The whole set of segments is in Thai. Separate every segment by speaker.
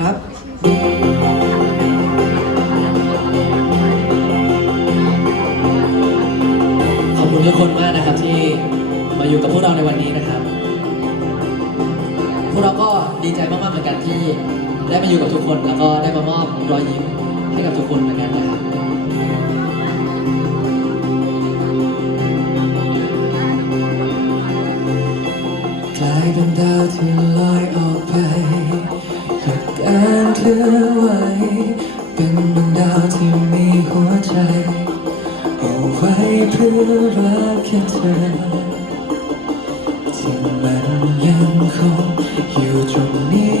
Speaker 1: ครับขอบคุณทุกคนมากนะครับที่มาอยู่กับพวกเราในวันนี้นะครับ พวกเราก็ดีใจมากๆเหมือนกันที่ได้มาอยู่กับทุกคนแล้วก็ได้มามอบรอยยิ้มให้กับทุกคนเหมือนกันนะครับกลายเป็นดาวที่ลอยออกไปหยุดการ เคลื่อไว้ เป็นดวงดาวที่มีหัวใจ เอาไว้เพื่อรักแค่เธอที่มันยังคงอยู่ตรงนี้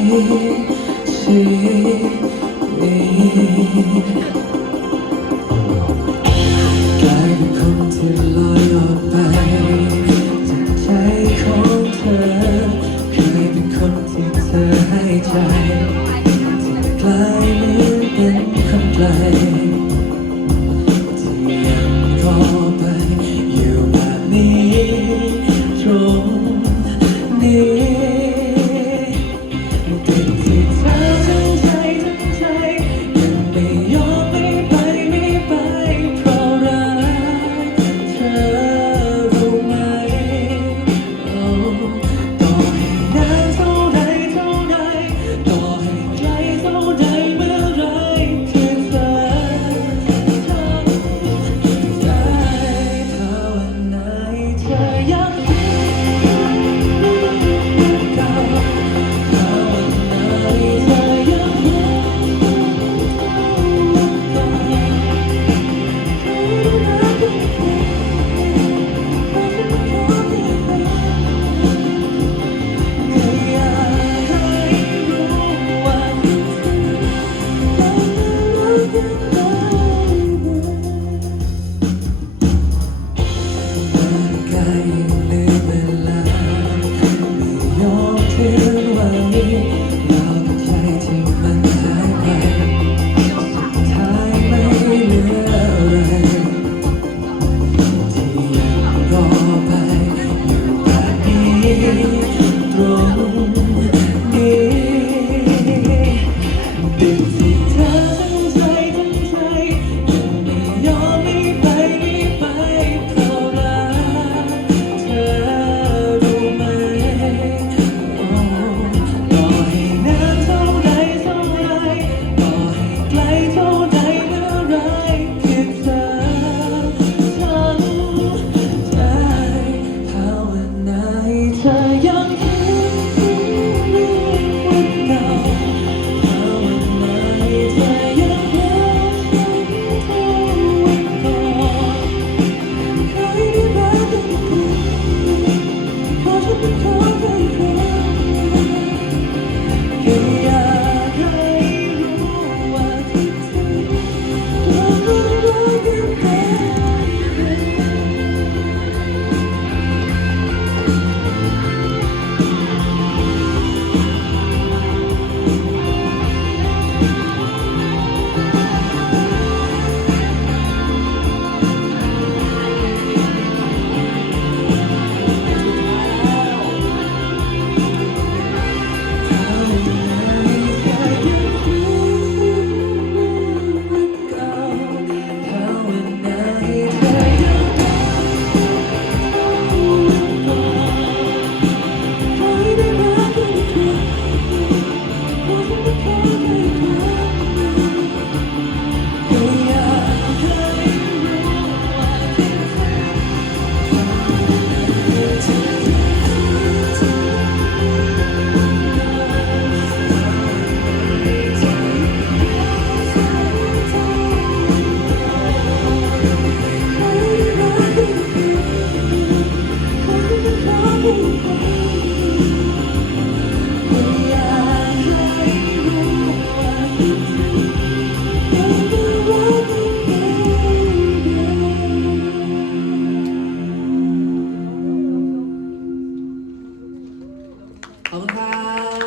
Speaker 1: ชีวิต เ